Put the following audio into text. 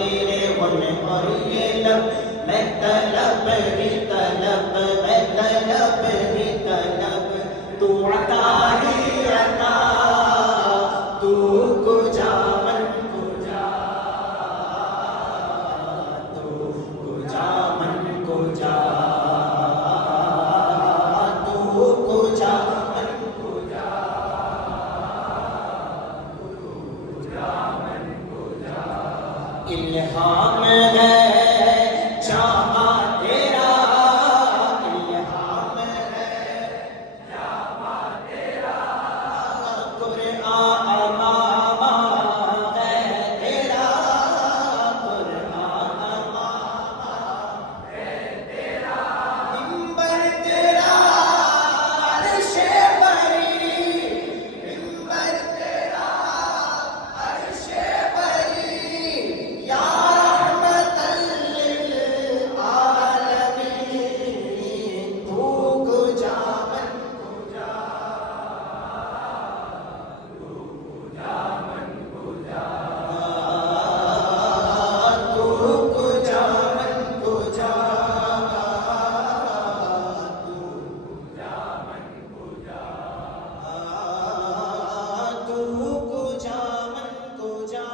तेरे गुन और ये लब, मैं तलब ही तलब, मैं तलब ही तलब, तू अता ही अता, तू कुजा मन कुजा, तू कुजा मन कुजा, तू कुजा मन कुजा, इल्हाम है जामा तेरा, इल्हाम है जामा तेरा, कुरआन अमामा है तेरा, कुरआन अमामा है तेरा, मिंबर तेरा अर्शे बरी, मिंबर तेरा अर्शे बरी, या रहमतल लिल आलमीन, तू कुजा मन कुजा, तू कुजा मन कुजा, तू कुजा मन कुजा, तू कुजा मन कुजा, तू कुजा मन कुजा।